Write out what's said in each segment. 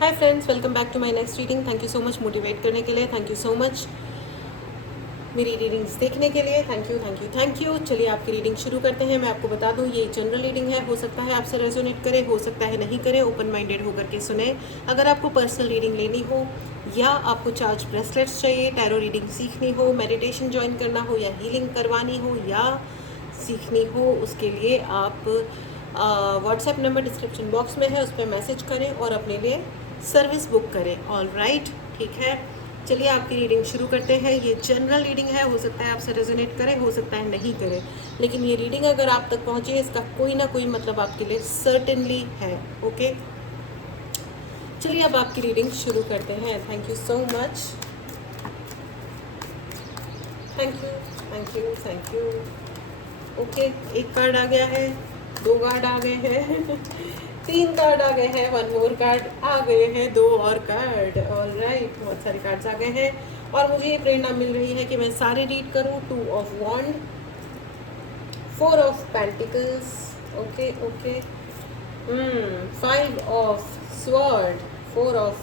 Hi friends, welcome back to my next reading. Thank you so much motivate करने के लिए। Thank you so much मेरी readings देखने के लिए। Thank you thank you thank you. चलिए आपकी रीडिंग शुरू करते हैं। मैं आपको बता दूं, ये जनरल रीडिंग है। हो सकता है आपसे रेजोनेट करे, हो सकता है नहीं करे। ओपन माइंडेड होकर के सुने। अगर आपको पर्सनल रीडिंग लेनी हो या आपको चार्ज ब्रेसलेट्स चाहिए, टैरो रीडिंग सीखनी हो, मेडिटेशन ज्वाइन करना हो या हीलिंग करवानी हो या सीखनी हो, उसके लिए आप व्हाट्सएप नंबर डिस्क्रिप्शन बॉक्स में है, उस पर मैसेज करें और अपने लिए सर्विस बुक करें। ऑल राइट, ठीक है। चलिए आपकी रीडिंग शुरू करते हैं। ये जनरल रीडिंग है, हो सकता है आपसे रेजोनेट करे, हो सकता है नहीं करे, लेकिन ये रीडिंग अगर आप तक पहुंचे, इसका कोई ना कोई मतलब आपके लिए सर्टेनली है। ओके, चलिए अब आपकी रीडिंग शुरू करते हैं। Thank you so much. Thank you thank you thank you. Okay, एक कार्ड आ गया है, दो कार्ड आ गए हैं तीन कार्ड आ गए हैं, वन मोर कार्ड आ गए हैं, दो और कार्ड। ऑल राइट, बहुत सारे कार्ड्स आ गए हैं और मुझे ये प्रेरणा मिल रही है कि मैं सारे रीड करूँ। Two of wand, four of pentacles, okay okay, five of sword, four of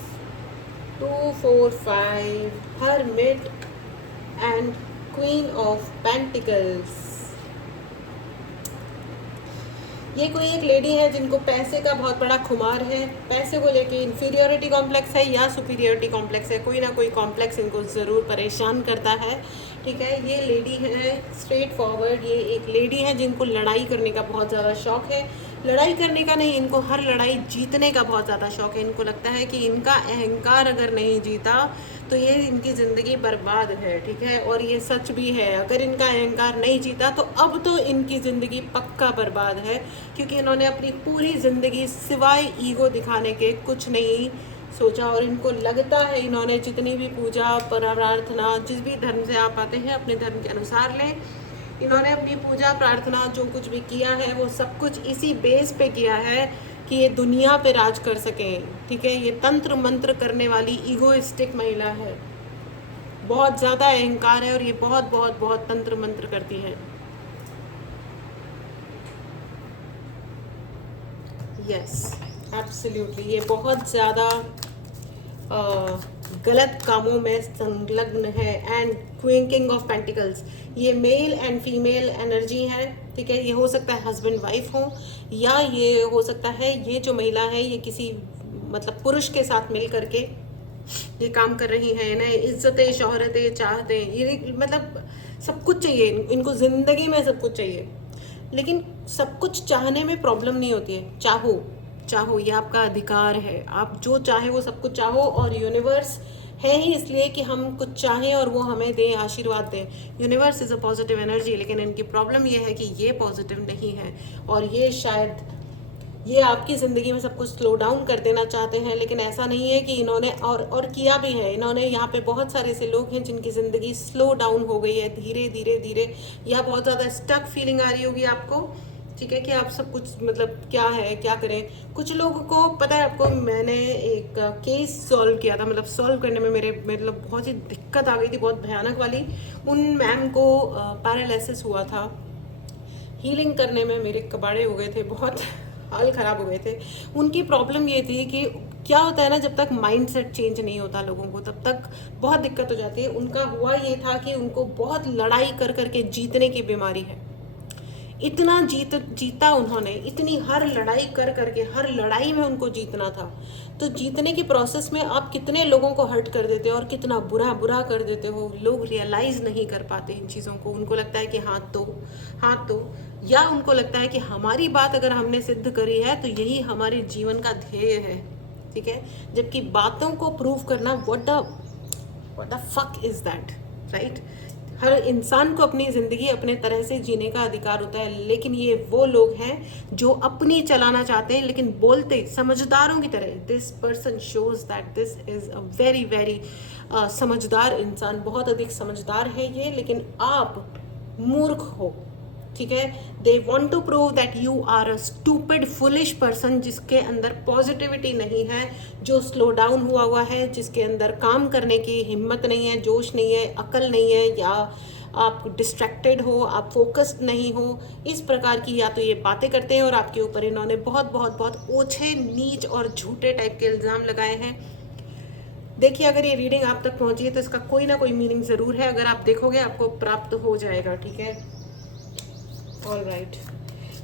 two, four, five, hermit and queen of pentacles. ये कोई एक लेडी है जिनको पैसे का बहुत बड़ा खुमार है, पैसे को लेके इन्फीरियोरिटी कॉम्प्लेक्स है या सुपीरियोरिटी कॉम्प्लेक्स है, कोई ना कोई कॉम्प्लेक्स इनको ज़रूर परेशान करता है। ठीक है, ये लेडी है स्ट्रेट फॉरवर्ड, ये एक लेडी है जिनको लड़ाई करने का बहुत ज़्यादा शौक है। लड़ाई करने का नहीं, इनको हर लड़ाई जीतने का बहुत ज़्यादा शौक है। इनको लगता है कि इनका अहंकार अगर नहीं जीता तो ये इनकी ज़िंदगी बर्बाद है। ठीक है, और ये सच भी है। अगर इनका अहंकार नहीं जीता तो अब तो इनकी ज़िंदगी पक्का बर्बाद है, क्योंकि इन्होंने अपनी पूरी ज़िंदगी सिवाय ईगो दिखाने के कुछ नहीं सोचा। और इनको लगता है इन्होंने जितनी भी पूजा प्रार्थना, जिस भी धर्म से आप आते हैं अपने धर्म के अनुसार लें, इन्होंने अपनी पूजा प्रार्थना जो कुछ भी किया है वो सब कुछ इसी बेस पे किया है कि ये दुनिया पे राज कर सकें। ठीक है, ये तंत्र मंत्र करने वाली ईगोइस्टिक महिला है, बहुत ज़्यादा अहंकार है और ये बहुत बहुत बहुत तंत्र मंत्र करती है। यस, एब्सोल्युटली, ये बहुत ज़्यादा गलत कामों में संलग्न है। एंड क्वीन ऑफ पेंटिकल्स, ये मेल एंड फीमेल एनर्जी है। ठीक है, ये हो सकता है हस्बैंड वाइफ हो, या ये हो सकता है ये जो महिला है ये किसी मतलब पुरुष के साथ मिल करके ये काम कर रही हैं ना। इज्जतें, शोहरतें चाहते हैं, ये मतलब सब कुछ चाहिए इनको ज़िंदगी में, सब कुछ चाहिए। लेकिन सब कुछ चाहने में प्रॉब्लम नहीं होती है। चाहो चाहो, ये आपका अधिकार है, आप जो चाहे वो सब कुछ चाहो। और यूनिवर्स है ही इसलिए कि हम कुछ चाहें और वो हमें दे, आशीर्वाद दे। Universe is a positive energy, लेकिन इनकी प्रॉब्लम ये है कि ये पॉजिटिव नहीं है और ये शायद ये आपकी ज़िंदगी में सब कुछ स्लो डाउन कर देना चाहते हैं। लेकिन ऐसा नहीं है कि इन्होंने और किया भी है। इन्होंने यहाँ पे बहुत सारे ऐसे लोग हैं जिनकी ज़िंदगी स्लो डाउन हो गई है, धीरे धीरे धीरे, या बहुत ज़्यादा स्टक फीलिंग आ रही होगी आपको। ठीक है, कि आप सब कुछ मतलब क्या है, क्या करें। कुछ लोगों को पता है, आपको मैंने एक केस सॉल्व किया था, मतलब सॉल्व करने में मेरे मतलब बहुत ही दिक्कत आ गई थी, बहुत भयानक वाली। उन मैम को पैरालिसिस हुआ था, हीलिंग करने में मेरे कबाड़े हो गए थे, बहुत हाल ख़राब हो गए थे। उनकी प्रॉब्लम ये थी कि क्या होता है ना, जब तक माइंड सेट चेंज नहीं होता लोगों को तब तक बहुत दिक्कत हो जाती है। उनका हुआ ये था कि उनको बहुत लड़ाई कर करके जीतने की बीमारी है। इतना जीता उन्होंने, इतनी हर लड़ाई कर करके, हर लड़ाई में उनको जीतना था। तो जीतने की प्रोसेस में आप कितने लोगों को हर्ट कर देते हो और कितना बुरा बुरा कर देते हो, लोग रियलाइज़ नहीं कर पाते इन चीज़ों को। उनको लगता है कि हाँ तो, या उनको लगता है कि हमारी बात अगर हमने सिद्ध करी है तो यही हमारे जीवन का ध्येय है। ठीक है, जबकि बातों को प्रूव करना, what the fuck is that, right. हर इंसान को अपनी ज़िंदगी अपने तरह से जीने का अधिकार होता है, लेकिन ये वो लोग हैं जो अपनी चलाना चाहते हैं लेकिन बोलते समझदारों की तरह। This person shows that this is a very very समझदार इंसान, बहुत अधिक समझदार है ये, लेकिन आप मूर्ख हो। ठीक है। They want to prove that you are a stupid foolish person, जिसके अंदर पॉजिटिविटी नहीं है, जो स्लो डाउन हुआ है, जिसके अंदर काम करने की हिम्मत नहीं है, जोश नहीं है, अकल नहीं है, या आप डिस्ट्रैक्टेड हो, आप फोकस्ड नहीं हो, इस प्रकार की या तो ये बातें करते हैं और आपके ऊपर इन्होंने बहुत बहुत बहुत ओछे, नीच और झूठे टाइप के इल्ज़ाम लगाए हैं। देखिए, अगर ये रीडिंग आप तक पहुंची है तो इसका कोई ना कोई मीनिंग ज़रूर है, अगर आप देखोगे आपको प्राप्त हो जाएगा, ठीक है। ऑल राइट,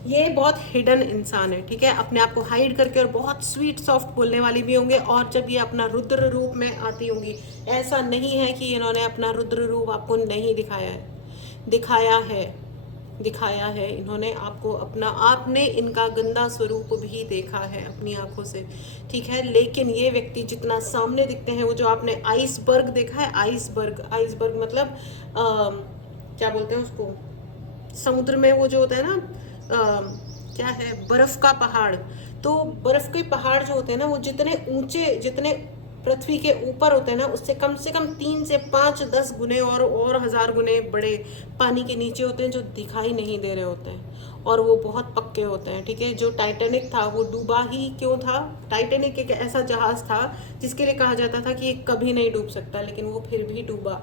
ये बहुत हिडन इंसान है, ठीक है, अपने आप को हाइड करके, और बहुत स्वीट सॉफ्ट बोलने वाली भी होंगे, और जब ये अपना रुद्र रूप में आती होंगी, ऐसा नहीं है कि इन्होंने अपना रुद्र रूप आपको नहीं दिखाया है, दिखाया है इन्होंने आपको अपना, आपने इनका गंदा स्वरूप भी देखा है अपनी आंखों से, ठीक है। लेकिन ये व्यक्ति जितना सामने दिखते हैं, वो जो आपने आइसबर्ग देखा है, आइसबर्ग मतलब क्या बोलते हैं उसको, समुद्र में वो जो होता है ना, क्या है, बर्फ का पहाड़। तो बर्फ के पहाड़ जो होते हैं ना, वो जितने ऊंचे, जितने पृथ्वी के ऊपर होते हैं ना, उससे कम 3 से 5 10 गुने और 1000 गुने बड़े पानी के नीचे होते हैं, जो दिखाई नहीं दे रहे होते हैं, और वो बहुत पक्के होते हैं, ठीक है। जो टाइटैनिक था वो डूबा ही क्यों था? टाइटैनिक एक ऐसा जहाज था जिसके लिए कहा जाता था कि ये कभी नहीं डूब सकता, लेकिन वो फिर भी डूबा,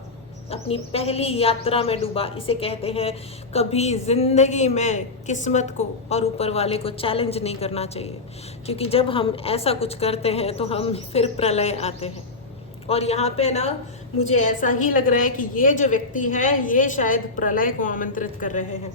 अपनी पहली यात्रा में डूबा। इसे कहते हैं कभी ज़िंदगी में किस्मत को और ऊपर वाले को चैलेंज नहीं करना चाहिए, क्योंकि जब हम ऐसा कुछ करते हैं तो हम फिर प्रलय आते हैं। और यहाँ पे ना मुझे ऐसा ही लग रहा है कि ये जो व्यक्ति है, ये शायद प्रलय को आमंत्रित कर रहे हैं।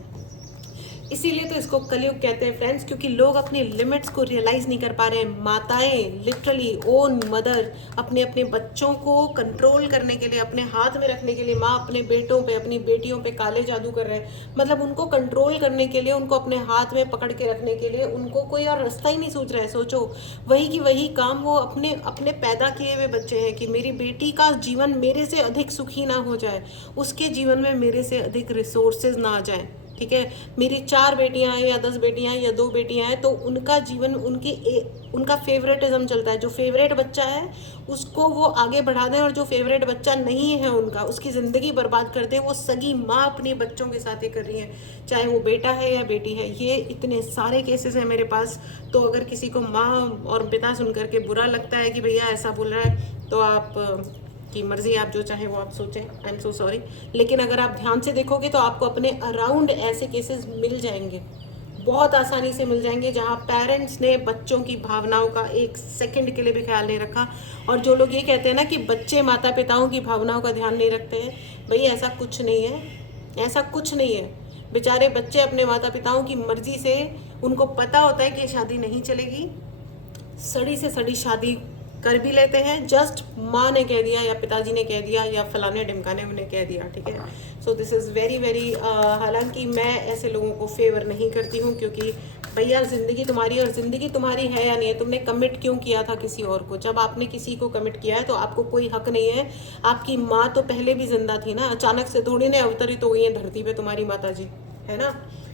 इसीलिए तो इसको कलयुग कहते हैं फ्रेंड्स, क्योंकि लोग अपने लिमिट्स को रियलाइज़ नहीं कर पा रहे हैं। माताएं लिटरली ओन मदर अपने अपने बच्चों को कंट्रोल करने के लिए, अपने हाथ में रखने के लिए, माँ अपने बेटों पे, अपनी बेटियों पे काले जादू कर रहे हैं। मतलब उनको कंट्रोल करने के लिए, उनको अपने हाथ में पकड़ के रखने के लिए, उनको कोई और रास्ता ही नहीं सूझ रहा है। सोचो, वही की वही काम वो अपने अपने पैदा किए हुए बच्चे हैं कि मेरी बेटी का जीवन मेरे से अधिक सुखी ना हो जाए, उसके जीवन में मेरे से अधिक रिसोर्सेज ना आ जाए, ठीक है। मेरी 4 बेटियां हैं या 10 बेटियां हैं या 2 बेटियां हैं, तो उनका जीवन उनका फेवरेटिज्म चलता है। जो फेवरेट बच्चा है उसको वो आगे बढ़ा दें, और जो फेवरेट बच्चा नहीं है उनका, उसकी ज़िंदगी बर्बाद कर दें। वो सगी माँ अपने बच्चों के साथ ये कर रही है, चाहे वो बेटा है या बेटी है। ये इतने सारे केसेस हैं मेरे पास। तो अगर किसी को माँ और पिता सुन करके बुरा लगता है कि भैया ऐसा बोल रहा है, तो आप की मर्जी, आप जो चाहे वो आप सोचें, आई एम सो सॉरी। लेकिन अगर आप ध्यान से देखोगे तो आपको अपने अराउंड ऐसे केसेस मिल जाएंगे, बहुत आसानी से मिल जाएंगे, जहाँ पेरेंट्स ने बच्चों की भावनाओं का एक सेकंड के लिए भी ख्याल नहीं रखा। और जो लोग ये कहते हैं ना कि बच्चे माता पिताओं की भावनाओं का ध्यान नहीं रखते हैं, भाई ऐसा कुछ नहीं है, ऐसा कुछ नहीं है। बेचारे बच्चे अपने माता पिताओं की मर्जी से, उनको पता होता है कि शादी नहीं चलेगी, सड़ी से सड़ी शादी कर भी लेते हैं, जस्ट माँ ने कह दिया या पिताजी ने कह दिया या फलाने ढिमकाने उन्हें कह दिया, ठीक है। So this is very very, हालांकि मैं ऐसे लोगों को फेवर नहीं करती हूँ, क्योंकि भैया ज़िंदगी तुम्हारी, और ज़िंदगी तुम्हारी है या नहीं है, तुमने कमिट क्यों किया था किसी और को? जब आपने किसी को कमिट किया है तो आपको कोई हक नहीं है। आपकी माँ तो पहले भी जिंदा थी ना, अचानक से थोड़ी ने अवतरित हो गई है धरती पे तुम्हारी माता जी, है ना।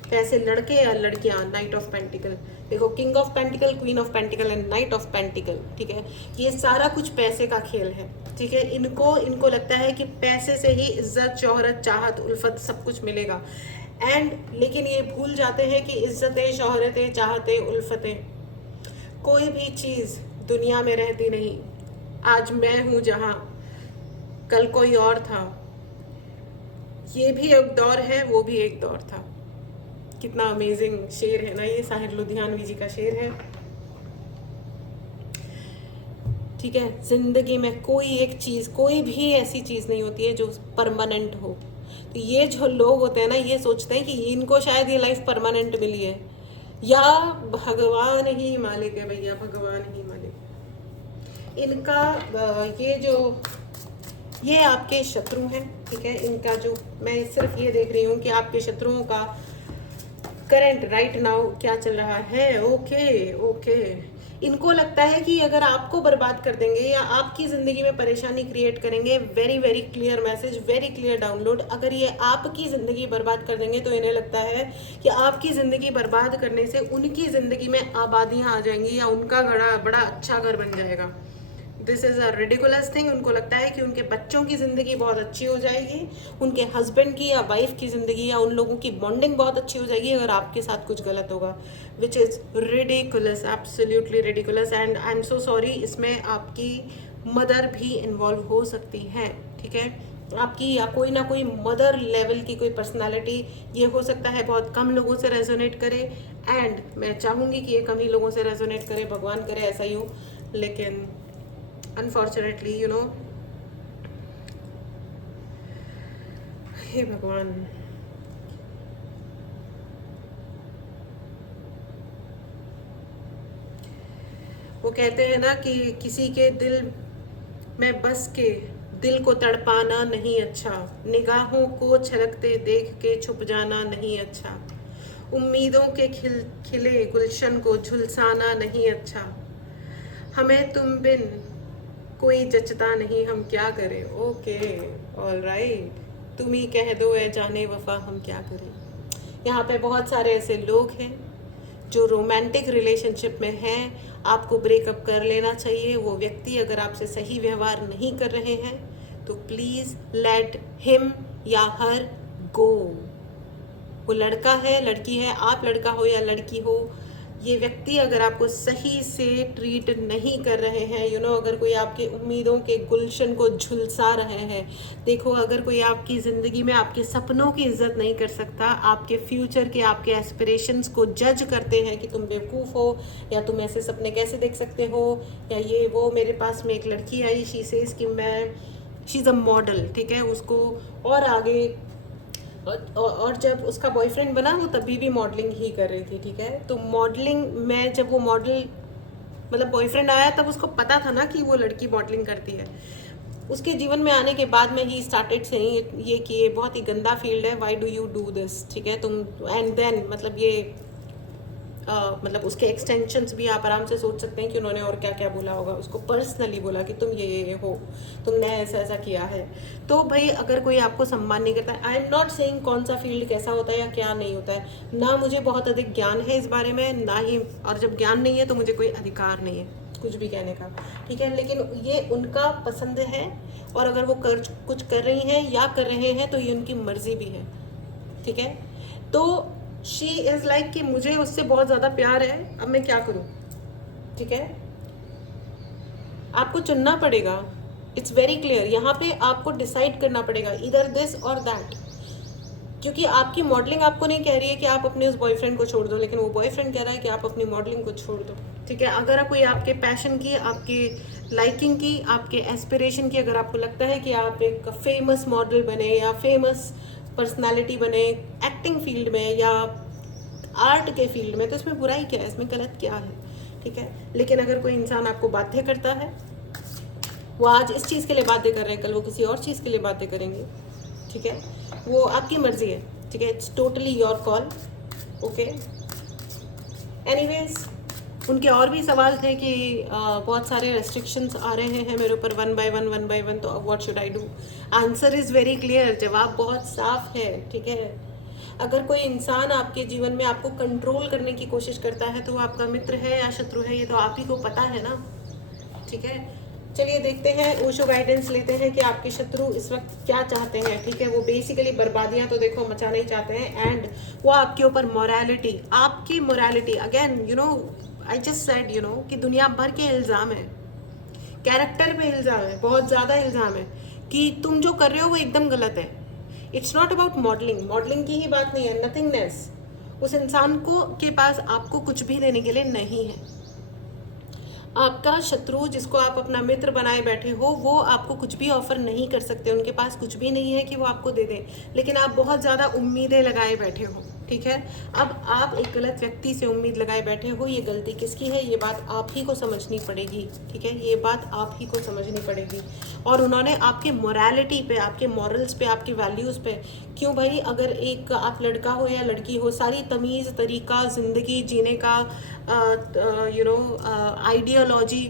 कैसे लड़के या लड़कियां, नाइट ऑफ पेंटिकल देखो, king of pentacle, queen of pentacle and night of pentacle, ठीक है। ये सारा कुछ पैसे का खेल है, ठीक है। इनको लगता है कि पैसे से ही इज्जत, शोहरत, चाहत, उल्फत सब कुछ मिलेगा। लेकिन ये भूल जाते हैं कि इज्जतें, शोहरतें, चाहतें, उल्फतें, कोई भी चीज़ दुनिया में रहती नहीं। आज मैं हूँ जहाँ, कल कोई और था। ये भी एक दौर है, वो भी एक दौर था। कितना अमेजिंग शेर है ना ये, साहिर लुधियानवी जी का शेर है, ठीक है। जिंदगी में कोई एक चीज़, कोई भी ऐसी चीज़ नहीं होती है जो परमानेंट हो। तो ये जो लोग होते हैं ना, ये सोचते हैं कि इनको शायद ये लाइफ परमानेंट मिली है, या भगवान ही मालिक है भैया, भगवान ही मालिक। इनका ये आपके शत्रु हैं, ठीक है। इनका जो, मैं सिर्फ ये देख रही हूँ कि आपके शत्रुओं का करंट राइट नाउ क्या चल रहा है। ओके, इनको लगता है कि अगर आपको बर्बाद कर देंगे या आपकी ज़िंदगी में परेशानी क्रिएट करेंगे, very very clear message, very clear download, अगर ये आपकी ज़िंदगी बर्बाद कर देंगे तो इन्हें लगता है कि आपकी ज़िंदगी बर्बाद करने से उनकी ज़िंदगी में आबादियाँ आ जाएंगी, या उनका बड़ा अच्छा घर बन जाएगा। This is a ridiculous thing. उनको लगता है कि उनके बच्चों की ज़िंदगी बहुत अच्छी हो जाएगी, उनके हस्बैंड की या वाइफ की ज़िंदगी या उन लोगों की बॉन्डिंग बहुत अच्छी हो जाएगी अगर आपके साथ कुछ गलत होगा, which is ridiculous, absolutely ridiculous. And I am so sorry, इसमें आपकी मदर भी इन्वॉल्व हो सकती हैं, ठीक है, आपकी या कोई ना कोई मदर लेवल की कोई पर्सनालिटी। ये हो सकता है बहुत कम लोगों से रेजोनेट करे, एंड मैं चाहूँगी कि ये कम ही लोगों से रेजोनेट करे, भगवान करे ऐसा ही हो, लेकिन अनफॉर्चुनेटली हे भगवान। वो कहते हैं ना कि किसी के दिल में बस के दिल को तड़पाना नहीं अच्छा, निगाहों को छलकते देख के छुप जाना नहीं अच्छा, उम्मीदों के खिले गुलशन को झुलसाना नहीं अच्छा, हमें तुम बिन कोई जचता नहीं, हम क्या करें। ओके, ऑल राइट, तुम ही कह दो ए जाने वफा, हम क्या करें। यहाँ पे बहुत सारे ऐसे लोग हैं जो रोमांटिक रिलेशनशिप में हैं, आपको ब्रेकअप कर लेना चाहिए। वो व्यक्ति अगर आपसे सही व्यवहार नहीं कर रहे हैं तो प्लीज़ लेट हिम या हर गो। वो लड़का है, लड़की है, आप लड़का हो या लड़की हो, ये व्यक्ति अगर आपको सही से ट्रीट नहीं कर रहे हैं, अगर कोई आपके उम्मीदों के गुलशन को झुलसा रहे हैं, देखो अगर कोई आपकी ज़िंदगी में आपके सपनों की इज्जत नहीं कर सकता, आपके फ्यूचर के, आपके एस्पिरेशंस को जज करते हैं कि तुम बेवकूफ़ हो, या तुम ऐसे सपने कैसे देख सकते हो, या ये वो। मेरे पास में एक लड़की आई, शी सेज कि शी इज़ अ मॉडल, ठीक है, उसको और आगे, और जब उसका बॉयफ्रेंड बना वो तभी भी मॉडलिंग ही कर रही थी, ठीक है। तो मॉडलिंग में जब वो मॉडल, मतलब बॉयफ्रेंड आया, तब उसको पता था ना कि वो लड़की मॉडलिंग करती है। उसके जीवन में आने के बाद में ही स्टार्टेड से ये कि ये बहुत ही गंदा फील्ड है, why do you do this, ठीक है, तुम। एंड देन मतलब ये मतलब उसके एक्सटेंशंस भी आप आराम से सोच सकते हैं कि उन्होंने और क्या क्या बोला होगा, उसको पर्सनली बोला कि तुम ये हो, तुमने ऐसा ऐसा किया है। तो भाई अगर कोई आपको सम्मान नहीं करता, आई एम नॉट सेइंग कौन सा फील्ड कैसा होता है या क्या नहीं होता है, ना मुझे बहुत अधिक ज्ञान है इस बारे में, ना ही, और जब ज्ञान नहीं है तो मुझे कोई अधिकार नहीं है कुछ भी कहने का, ठीक है। लेकिन ये उनका पसंद है, और अगर वो कुछ कर रही हैं या कर रहे हैं तो ये उनकी मर्जी भी है, ठीक है। तो शी इज़ लाइक कि मुझे उससे बहुत ज़्यादा प्यार है, अब मैं क्या करूँ, ठीक है। आपको चुनना पड़ेगा, इट्स वेरी क्लियर, यहाँ पे आपको डिसाइड करना पड़ेगा इधर दिस और दैट, क्योंकि आपकी मॉडलिंग आपको नहीं कह रही है कि आप अपने उस बॉयफ्रेंड को छोड़ दो, लेकिन वो बॉयफ्रेंड कह रहा है कि आप अपनी मॉडलिंग को छोड़ दो, ठीक है। अगर कोई आपके पैशन की, आपके लाइकिंग की, आपके एस्पिरेशन की, अगर आपको लगता है कि आप एक फेमस मॉडल बने या फेमस पर्सनालिटी बने एक्टिंग फील्ड में या आर्ट के फील्ड में, तो इसमें बुराई क्या है, इसमें गलत क्या है, ठीक है। लेकिन अगर कोई इंसान आपको बाध्य करता है, वो आज इस चीज़ के लिए बाध्य कर रहे हैं, कल वो किसी और चीज़ के लिए बाध्य करेंगे, ठीक है, वो आपकी मर्जी है, ठीक है, it's totally your call, okay. Anyways, उनके और भी सवाल थे कि बहुत सारे रेस्ट्रिक्शंस आ रहे हैं मेरे ऊपर वन बाय वन, तो अब what should I do. Answer is very clear, जवाब बहुत साफ है, ठीक है। अगर कोई इंसान आपके जीवन में आपको कंट्रोल करने की कोशिश करता है तो वो आपका मित्र है या शत्रु है, ये तो आप ही को पता है ना, ठीक है। चलिए देखते हैं, ओशो गाइडेंस लेते हैं कि आपके शत्रु इस वक्त क्या चाहते हैं, ठीक है। वो बेसिकली बर्बादियां तो देखो मचाना ही चाहते हैं, एंड वो आपके ऊपर मोरालिटी, आपकी morality, again I just said कि दुनिया भर के इल्ज़ाम है, कैरेक्टर पे इल्ज़ाम है, बहुत ज़्यादा इल्ज़ाम है कि तुम जो कर रहे हो वो एकदम गलत है। It's not about modelling, modelling की ही बात नहीं है, नथिंगनेस। उस इंसान को के पास आपको कुछ भी देने के लिए नहीं है। आपका शत्रु जिसको आप अपना मित्र बनाए बैठे हो, वो आपको कुछ भी ऑफर नहीं कर सकते, उनके पास कुछ भी नहीं है कि वो आपको दे दें, लेकिन आप बहुत ज़्यादा उम्मीदें लगाए बैठे हो, ठीक है। अब आप एक गलत व्यक्ति से उम्मीद लगाए बैठे हो, ये गलती किसकी है, ये बात आप ही को समझनी पड़ेगी, ठीक है, ये बात आप ही को समझनी पड़ेगी। और उन्होंने आपके मोरालिटी पे, आपके मॉरल्स पे, आपके वैल्यूज़ पे, क्यों भाई, अगर एक आप लड़का हो या लड़की हो, सारी तमीज़, तरीका, ज़िंदगी जीने का, आइडियोलॉजी,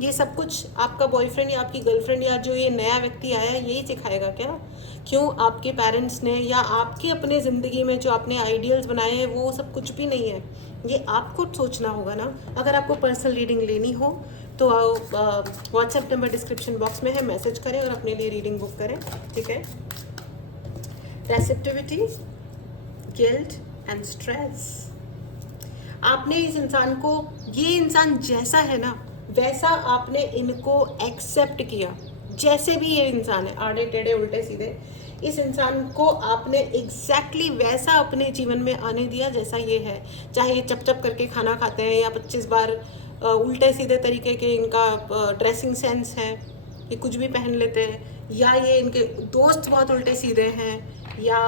ये सब कुछ आपका बॉयफ्रेंड या आपकी गर्लफ्रेंड या जो ये नया व्यक्ति आया है यही सिखाएगा क्या? क्यों आपके पेरेंट्स ने या आपके अपने ज़िंदगी में जो आपने आइडियल्स बनाए हैं वो सब कुछ भी नहीं है, ये आपको सोचना होगा ना। अगर आपको पर्सनल रीडिंग लेनी हो तो व्हाट्सएप नंबर डिस्क्रिप्शन बॉक्स में है, मैसेज करें और अपने लिए रीडिंग बुक करें, ठीक है। रेसिप्टिविटी, गिल्ट एंड स्ट्रेस। आपने इस इंसान को, ये इंसान जैसा है ना वैसा आपने इनको एक्सेप्ट किया, जैसे भी ये इंसान है, आड़े टेढ़े उल्टे सीधे, इस इंसान को आपने एग्जैक्टली वैसा अपने जीवन में आने दिया जैसा ये है। चाहे ये चप चप करके खाना खाते हैं या 25 बार उल्टे सीधे तरीके के इनका ड्रेसिंग सेंस है, ये कुछ भी पहन लेते हैं, या ये इनके दोस्त बहुत उल्टे सीधे हैं, या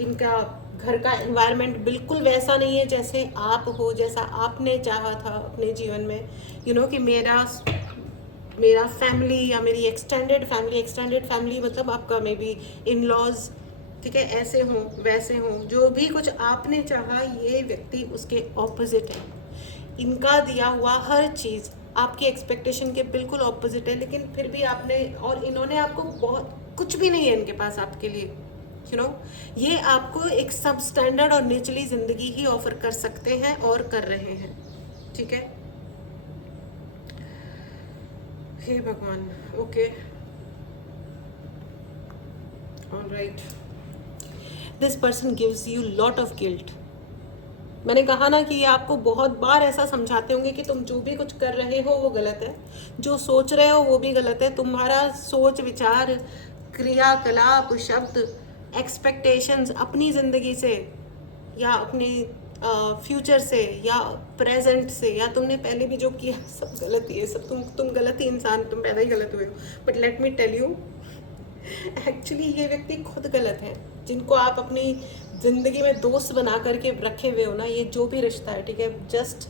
इनका घर का एनवायरनमेंट बिल्कुल वैसा नहीं है जैसे आप हो, जैसा आपने चाहा था अपने जीवन में। कि मेरा फैमिली या मेरी एक्सटेंडेड फैमिली मतलब आपका मे बी इन लॉज, ठीक है, ऐसे हों वैसे हों, जो भी कुछ आपने चाहा ये व्यक्ति उसके ऑपोजिट है। इनका दिया हुआ हर चीज़ आपकी एक्सपेक्टेशन के बिल्कुल ऑपोजिट है, लेकिन फिर भी आपने, और इन्होंने आपको बहुत, कुछ भी नहीं है इनके पास आपके लिए, ये आपको एक सब स्टैंडर्ड और निचली ज़िंदगी ही ऑफर कर सकते हैं और कर रहे हैं, ठीक है। हे भगवान, okay, alright. This person gives you lot of guilt. मैंने कहा ना कि ये आपको बहुत बार ऐसा समझाते होंगे कि तुम जो भी कुछ कर रहे हो वो गलत है, जो सोच रहे हो वो भी गलत है, तुम्हारा सोच विचार क्रियाकलाप शब्द एक्सपेक्टेशंस अपनी ज़िंदगी से या अपनी फ्यूचर से या प्रेजेंट से या तुमने पहले भी जो किया सब गलत ही है, सब तुम गलत ही इंसान, तुम पैदा ही गलत हुए हो। But let me tell you, actually ये व्यक्ति खुद गलत है, जिनको आप अपनी ज़िंदगी में दोस्त बना करके रखे हुए हो ना, ये जो भी रिश्ता है, ठीक है, just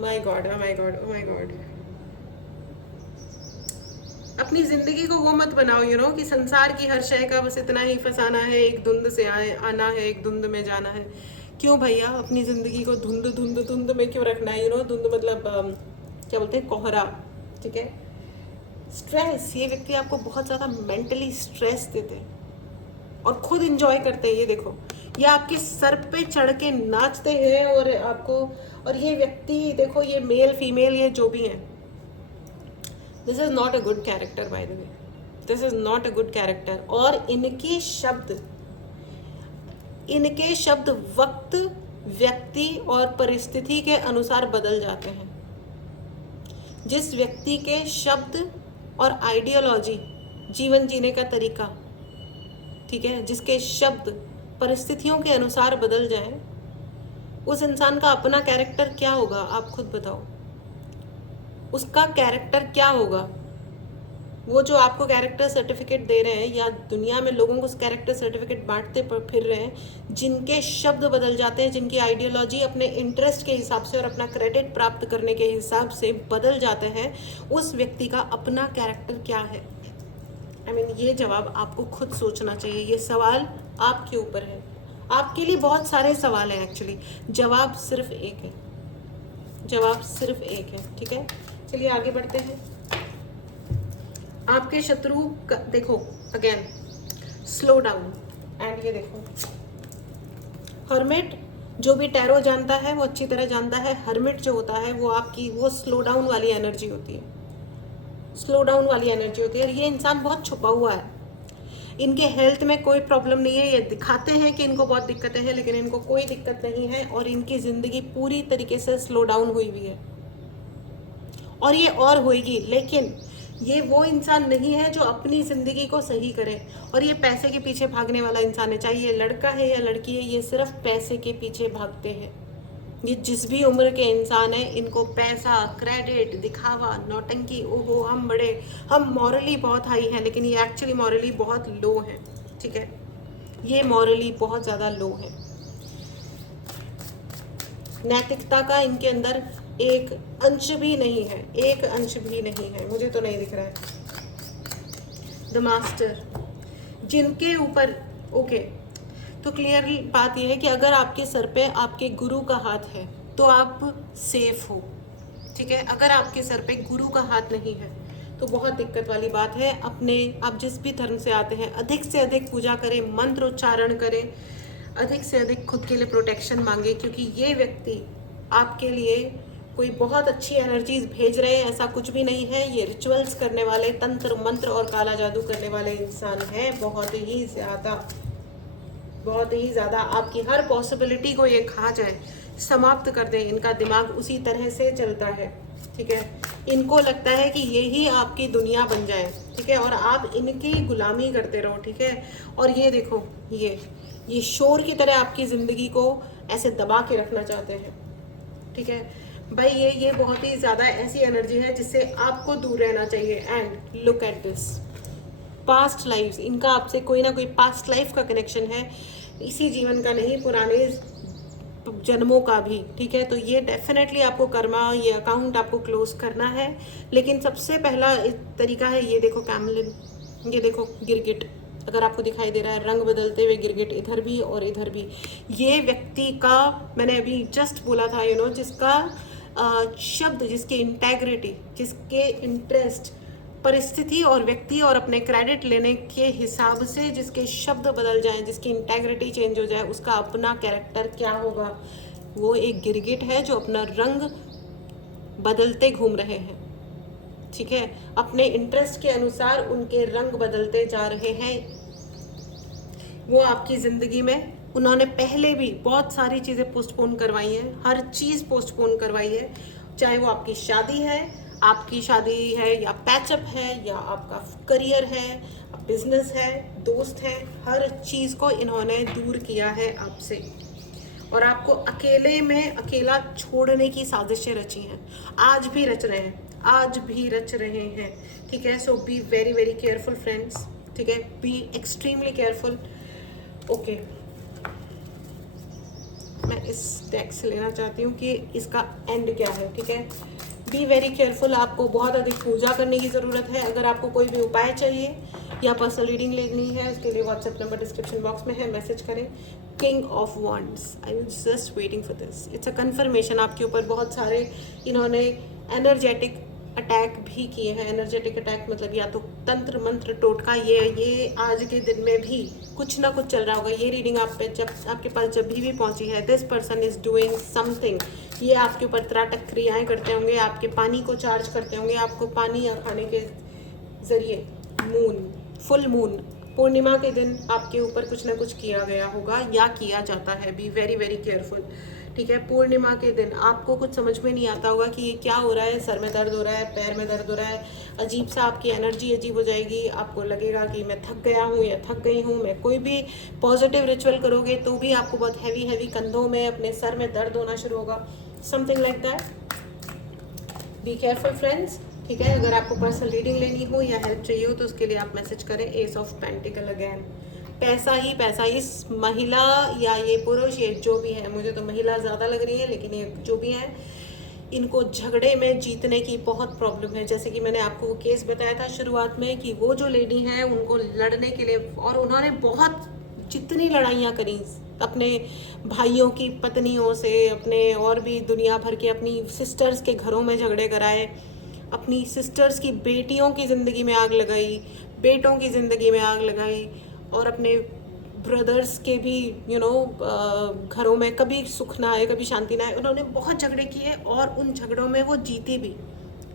my God, my God, my God, अपनी ज़िंदगी को वो मत बनाओ कि संसार की हर शय का बस इतना ही फंसाना है, एक धुंध से आना है, एक धुंध में जाना है। क्यों भैया, अपनी ज़िंदगी को धुंध धुंध धुंध में क्यों रखना है? धुंध मतलब क्या बोलते हैं, कोहरा, ठीक है। स्ट्रेस, ये व्यक्ति आपको बहुत ज़्यादा मेंटली स्ट्रेस देते हैं और खुद इंजॉय करते हैं। ये देखो, ये आपके सर पे चढ़ के नाचते हैं और आपको, और ये व्यक्ति देखो, ये मेल फीमेल ये जो भी हैं, this is not a good character, by the way, this is not a good character. और इनके शब्द वक्त, व्यक्ति और परिस्थिति के अनुसार बदल जाते हैं। जिस व्यक्ति के शब्द और आइडियोलॉजी, जीवन जीने का तरीका, ठीक है, जिसके शब्द परिस्थितियों के अनुसार बदल जाएं, उस इंसान का अपना कैरेक्टर क्या होगा? आप खुद बताओ, उसका कैरेक्टर क्या होगा? वो जो आपको कैरेक्टर सर्टिफिकेट दे रहे हैं या दुनिया में लोगों को कैरेक्टर सर्टिफिकेट बांटते फिर रहे हैं, जिनके शब्द बदल जाते हैं, जिनकी आइडियोलॉजी अपने इंटरेस्ट के हिसाब से और अपना क्रेडिट प्राप्त करने के हिसाब से बदल जाते हैं, उस व्यक्ति का अपना कैरेक्टर क्या है? ये जवाब आपको खुद सोचना चाहिए। ये सवाल आपके ऊपर है। आपके लिए बहुत सारे सवाल हैं एक्चुअली, जवाब सिर्फ एक है, ठीक है। चलिए आगे बढ़ते हैं। आपके शत्रु देखो, अगेन स्लो डाउन, एंड ये देखो हर्मिट, जो भी टैरो जानता है वो अच्छी तरह जानता है, हर्मिट जो होता है वो आपकी वो स्लो डाउन वाली एनर्जी होती है, और ये इंसान बहुत छुपा हुआ है। इनके हेल्थ में कोई प्रॉब्लम नहीं है, ये दिखाते हैं कि इनको बहुत दिक्कतें हैं, लेकिन इनको कोई दिक्कत नहीं है, और इनकी ज़िंदगी पूरी तरीके से स्लो डाउन हुई हुई है, और ये और होएगी। लेकिन ये वो इंसान नहीं है जो अपनी ज़िंदगी को सही करे, और ये पैसे के पीछे भागने वाला इंसान है, चाहे ये लड़का है या लड़की है, ये सिर्फ पैसे के पीछे भागते हैं। ये जिस भी उम्र के इंसान है, इनको पैसा, क्रेडिट, दिखावा, नौटंकी, ओहो हम मॉरली बहुत हाई हैं, लेकिन ये एक्चुअली मॉरली बहुत लो है, ठीक है। ये मॉरली बहुत ज़्यादा लो है। नैतिकता का इनके अंदर एक अंश भी नहीं है, मुझे तो नहीं दिख रहा है। द मास्टर, जिनके ऊपर, ओके, तो क्लियरली बात यह है कि अगर आपके सर पे आपके गुरु का हाथ है तो आप सेफ हो, ठीक है। अगर आपके सर पे गुरु का हाथ नहीं है तो बहुत दिक्कत वाली बात है। आप जिस भी धर्म से आते हैं, अधिक से अधिक पूजा करें, मंत्र उच्चारण करें, अधिक से अधिक खुद के लिए प्रोटेक्शन मांगे, क्योंकि ये व्यक्ति आपके लिए कोई बहुत अच्छी एनर्जीज भेज रहे हैं, ऐसा कुछ भी नहीं है। ये रिचुअल्स करने वाले, तंत्र मंत्र और काला जादू करने वाले इंसान हैं, बहुत ही ज़्यादा। आपकी हर पॉसिबिलिटी को ये खा जाए, समाप्त कर दे। इनका दिमाग उसी तरह से चलता है, ठीक है। इनको लगता है कि यही आपकी दुनिया बन जाए, ठीक है, और आप इनकी गुलामी करते रहो, ठीक है। और ये देखो, ये शोर की तरह आपकी ज़िंदगी को ऐसे दबा के रखना चाहते हैं, ठीक है भाई। ये बहुत ही ज़्यादा ऐसी एनर्जी है जिससे आपको दूर रहना चाहिए। And look at this, past life, इनका आपसे कोई ना कोई पास्ट लाइफ का कनेक्शन है, इसी जीवन का नहीं, पुराने जन्मों का भी, ठीक है। तो ये डेफिनेटली आपको कर्मा, ये अकाउंट आपको क्लोज करना है। लेकिन सबसे पहला तरीका है, ये देखो कैमलिन, ये देखो गिरगिट, अगर आपको दिखाई दे रहा है रंग बदलते हुए गिरगिट, इधर भी और इधर भी। ये व्यक्ति का, मैंने अभी जस्ट बोला था, जिसका शब्द, जिसकी इंटेग्रिटी, जिसके इंटरेस्ट, परिस्थिति और व्यक्ति और अपने क्रेडिट लेने के हिसाब से जिसके शब्द बदल जाएं, जिसकी इंटेग्रिटी चेंज हो जाए, उसका अपना कैरेक्टर क्या होगा। वो एक गिरगिट है जो अपना रंग बदलते घूम रहे हैं, ठीक है। अपने इंटरेस्ट के अनुसार उनके रंग बदलते जा रहे हैं। वो आपकी ज़िंदगी में, उन्होंने पहले भी बहुत सारी चीज़ें पोस्टपोन करवाई हैं, हर चीज़ पोस्टपोन करवाई है, चाहे वो आपकी शादी है या पैचअप है या आपका करियर है, बिजनेस है, दोस्त है, हर चीज़ को इन्होंने दूर किया है आपसे, और आपको अकेला छोड़ने की साजिशें रची हैं, आज भी रच रहे हैं, ठीक है। So be very very careful friends, ठीक है, बी एक्सट्रीमली केयरफुल। ओके, मैं इस डेक से लेना चाहती हूँ कि इसका एंड क्या है, ठीक है। बी वेरी केयरफुल, आपको बहुत अधिक पूजा करने की ज़रूरत है। अगर आपको कोई भी उपाय चाहिए या पर्सनल रीडिंग लेनी है, उसके लिए व्हाट्सएप नंबर डिस्क्रिप्शन बॉक्स में है, मैसेज करें। King of wands, I am just waiting for this, it's a conformation. आपके ऊपर बहुत सारे इन्होंने एनर्जेटिक अटैक भी किए हैं। एनर्जेटिक अटैक मतलब या तो तंत्र मंत्र टोटका, ये आज के दिन में भी कुछ ना कुछ चल रहा होगा। ये रीडिंग आपके पास जब भी पहुंची है, this person is doing something, ये आपके ऊपर त्राटक क्रियाएं करते होंगे, आपके पानी को चार्ज करते होंगे, आपको पानी या खाने के जरिए। फुल मून, पूर्णिमा के दिन आपके ऊपर कुछ ना कुछ किया गया होगा या किया जाता है। बी वेरी वेरी केयरफुल, ठीक है। पूर्णिमा के दिन आपको कुछ समझ में नहीं आता होगा कि ये क्या हो रहा है, सर में दर्द हो रहा है, पैर में दर्द हो रहा है, अजीब सा आपकी एनर्जी अजीब हो जाएगी, आपको लगेगा कि मैं थक गया हूँ या थक गई हूँ। मैं कोई भी पॉजिटिव रिचुअल करोगे तो भी आपको बहुत हैवी कंधों में, अपने सर में दर्द होना शुरू होगा, something like that. Be careful friends, ठीक है। अगर आपको पर्सनल रीडिंग लेनी हो या हेल्प चाहिए हो तो उसके लिए आप मैसेज करें। एस ऑफ पेंटिकल अगेन, पैसा ही पैसा। इस महिला या ये पुरुष, ये जो भी है, मुझे तो महिला ज़्यादा लग रही है, लेकिन ये जो भी है, इनको झगड़े में जीतने की बहुत प्रॉब्लम है। जैसे कि मैंने आपको केस बताया था शुरुआत में कि वो जो लेडी है उनको लड़ने के लिए, और उन्होंने बहुत जितनी लड़ाइयाँ करी अपने भाइयों की पत्नियों से, अपने और भी दुनिया भर के अपनी सिस्टर्स के घरों में झगड़े कराए, अपनी सिस्टर्स की बेटियों की ज़िंदगी में आग लगाई, बेटों की ज़िंदगी में आग लगाई, और अपने ब्रदर्स के भी घरों में कभी सुख ना आए, कभी शांति ना आए। उन्होंने बहुत झगड़े किए और उन झगड़ों में वो जीती भी।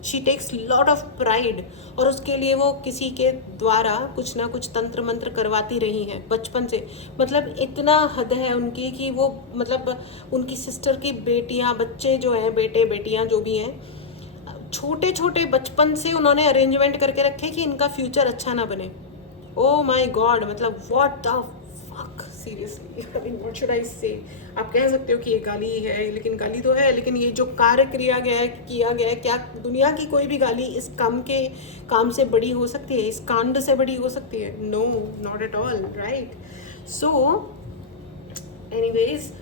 She takes lot of pride, और उसके लिए वो किसी के द्वारा कुछ ना कुछ तंत्र मंत्र करवाती रही हैं बचपन से। मतलब इतना हद है उनकी कि वो, मतलब उनकी सिस्टर की बेटियां, बच्चे जो हैं, बेटे बेटियां जो भी हैं, छोटे छोटे बचपन से उन्होंने अरेंजमेंट करके रखे कि इनका फ्यूचर अच्छा ना बने। ओ माय गॉड, मतलब what the fuck, seriously, I mean what should I से। आप कह सकते हो कि ये गाली है, लेकिन गाली तो है, लेकिन ये जो कार्य किया गया है, क्या दुनिया की कोई भी गाली इस काम से बड़ी हो सकती है, इस कांड से बड़ी हो सकती है? No, not at all, right. So anyways,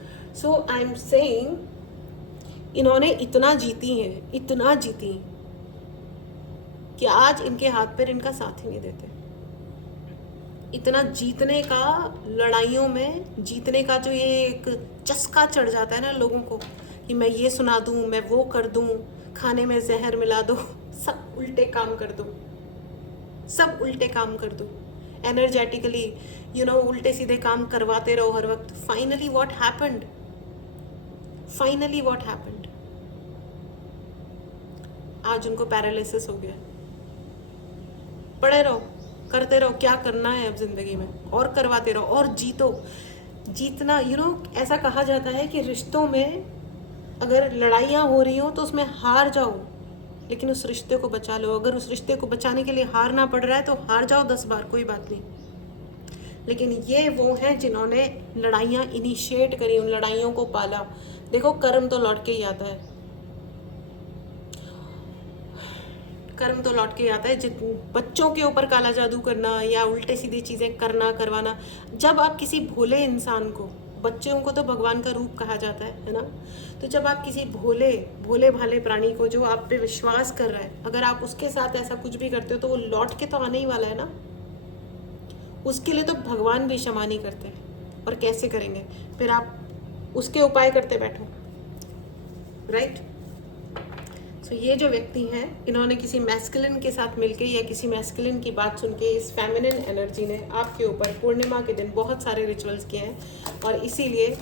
so I am saying, इन्होंने इतना जीती कि आज इनके हाथ पैर इनका साथ ही नहीं देते। इतना जीतने का, लड़ाइयों में जीतने का जो ये एक चस्का चढ़ जाता है ना लोगों को, कि मैं ये सुना दूं, मैं वो कर दूं, खाने में जहर मिला दो, सब उल्टे काम कर दो, एनर्जेटिकली उल्टे सीधे काम करवाते रहो हर वक्त। फाइनली व्हाट हैपेंड, आज उनको पैरालिसिस हो गया। पढ़े रहो, करते रहो, क्या करना है अब ज़िंदगी में, और करवाते रहो और जीतो। जीतना, ऐसा कहा जाता है कि रिश्तों में अगर लड़ाइयाँ हो रही हो तो उसमें हार जाओ, लेकिन उस रिश्ते को बचा लो। अगर उस रिश्ते को बचाने के लिए हारना पड़ रहा है तो हार जाओ 10 बार, कोई बात नहीं। लेकिन ये वो हैं जिन्होंने लड़ाइयाँ इनिशिएट करी, उन लड़ाइयों को पाला। देखो, कर्म तो लौट के ही आता है, कर्म तो लौट के आता है। बच्चों के ऊपर काला जादू करना या उल्टे सीधी चीज़ें करना, करवाना, जब आप किसी भोले इंसान को, बच्चों को तो भगवान का रूप कहा जाता है ना, तो जब आप किसी भोले भोले भाले प्राणी को जो आप पे विश्वास कर रहा है, अगर आप उसके साथ ऐसा कुछ भी करते हो तो वो लौट के तो आने ही वाला है ना। उसके लिए तो भगवान भी क्षमा नहीं करते, और कैसे करेंगे फिर आप उसके उपाय करते बैठो, राइट। तो ये जो व्यक्ति हैं, इन्होंने किसी मैस्कुलिन के साथ मिलके या किसी मैस्कुलिन की बात सुन के, इस फेमिनिन एनर्जी ने आपके ऊपर पूर्णिमा के दिन बहुत सारे रिचुअल्स किए हैं, और इसीलिए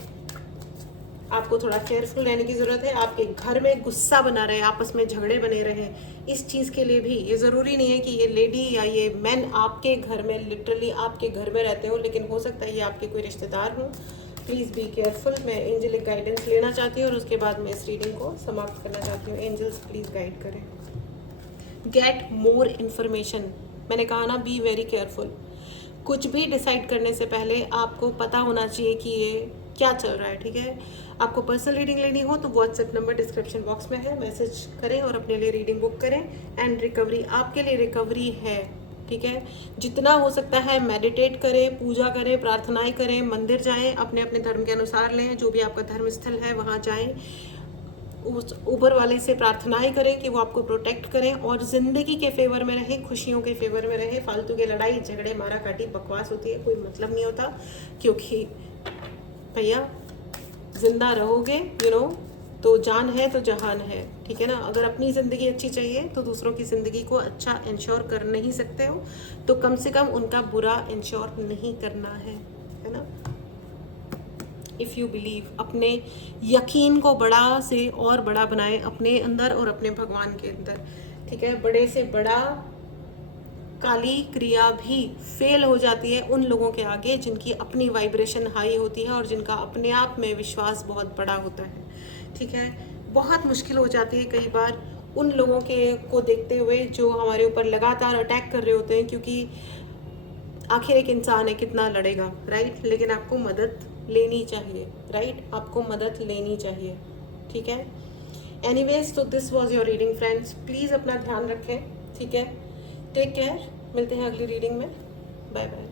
आपको थोड़ा केयरफुल रहने की ज़रूरत है। आपके घर में गुस्सा बना रहे, आपस में झगड़े बने रहे, इस चीज़ के लिए भी ये ज़रूरी नहीं है कि ये लेडी या ये मैन आपके घर में, लिटरली आपके घर में रहते हो, लेकिन हो सकता है ये आपके कोई रिश्तेदार हों। Please be careful. मैं एंजलिक गाइडेंस लेना चाहती हूँ और उसके बाद मैं इस रीडिंग को समाप्त करना चाहती हूँ। एंजल्स प्लीज़ गाइड करें। Get more information. मैंने कहा ना, बी वेरी केयरफुल। कुछ भी डिसाइड करने से पहले आपको पता होना चाहिए कि ये क्या चल रहा है, ठीक है। आपको पर्सनल रीडिंग लेनी हो तो व्हाट्सएप नंबर डिस्क्रिप्शन बॉक्स में है, मैसेज करें और अपने लिए रीडिंग बुक करें। एंड रिकवरी, आपके लिए रिकवरी है, ठीक है। जितना हो सकता है मेडिटेट करें, पूजा करें, प्रार्थनाएं करें, मंदिर जाएं, अपने अपने धर्म के अनुसार लें, जो भी आपका धर्म स्थल है वहाँ जाएं, उस ऊपर वाले से प्रार्थनाएं करें कि वो आपको प्रोटेक्ट करें और ज़िंदगी के फेवर में रहें, खुशियों के फेवर में रहें। फालतू के लड़ाई झगड़े मारा काटी बकवास होती है, कोई मतलब नहीं होता, क्योंकि भैया जिंदा रहोगे तो जान है तो जहान है, ठीक है ना। अगर अपनी ज़िंदगी अच्छी चाहिए तो दूसरों की ज़िंदगी को अच्छा इंश्योर कर नहीं सकते हो, तो कम से कम उनका बुरा इंश्योर नहीं करना है ना। इफ़ यू बिलीव, अपने यकीन को बड़ा से और बड़ा बनाएं अपने अंदर और अपने भगवान के अंदर, ठीक है। बड़े से बड़ा काली क्रिया भी फेल हो जाती है उन लोगों के आगे जिनकी अपनी वाइब्रेशन हाई होती है और जिनका अपने आप में विश्वास बहुत बड़ा होता है, ठीक है। बहुत मुश्किल हो जाती है कई बार उन लोगों को देखते हुए जो हमारे ऊपर लगातार अटैक कर रहे होते हैं, क्योंकि आखिर एक इंसान है, कितना लड़ेगा, राइट। लेकिन आपको मदद लेनी चाहिए, राइट, आपको मदद लेनी चाहिए, ठीक है। एनीवेज, तो this was your reading friends. Please अपना ध्यान रखें, ठीक है। टेक केयर, मिलते हैं अगली रीडिंग में। Bye bye.